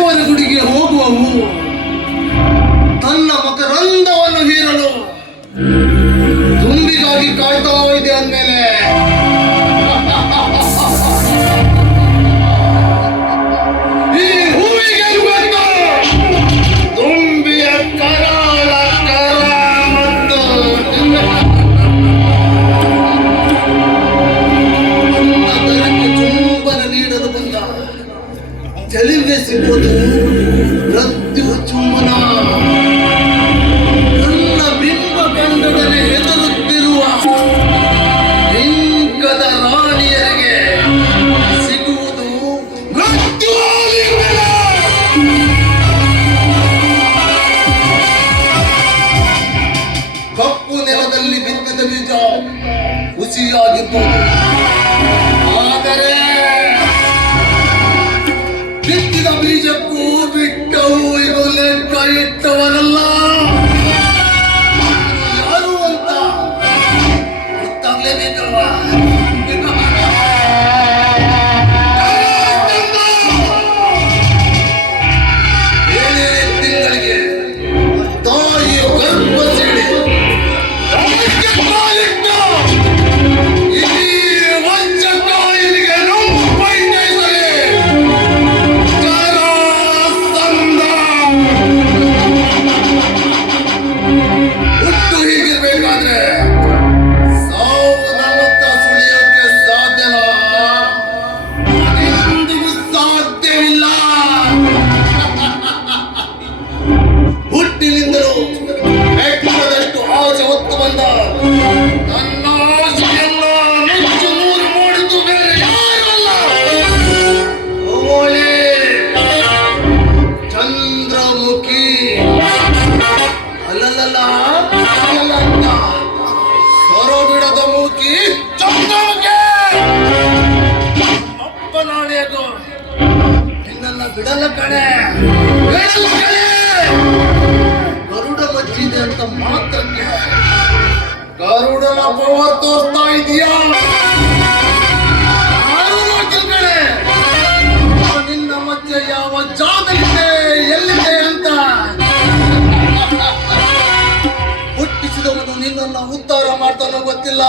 ಹೋಗುವ ಕುಡಿಗೆ ಹೋಗುವ ಮೂವ ಇರ್ಬೋದು ಆದರೆ ಬಿತ್ತಿದ ಬೀಜಕ್ಕೂ ಬಿಟ್ಟವು ಇರುವುದಕ್ಕೆ ಇಟ್ಟವರಲ್ಲ ಒಳ್ಳೆಯದು ನಿನ್ನನ್ನು ಬಿಡಲ್ಲ ಕಣೆ. ಗರುಡ ಮಚ್ಚಿದೆ ಅಂತ ಮಾತ್ರಕ್ಕೆ ಗರುಡನ ಪವರ್ ತೋರ್ತಾ ಇದೆಯಾ? ನಿನ್ನ ಮಧ್ಯೆ ಯಾವ ಜಾಗ ಎಲ್ಲಿದೆ ಅಂತ? ಹುಟ್ಟಿಸಿದವನು ನಿನ್ನನ್ನು ಉದ್ಧಾರ ಮಾಡ್ತಾನೋ ಗೊತ್ತಿಲ್ಲ.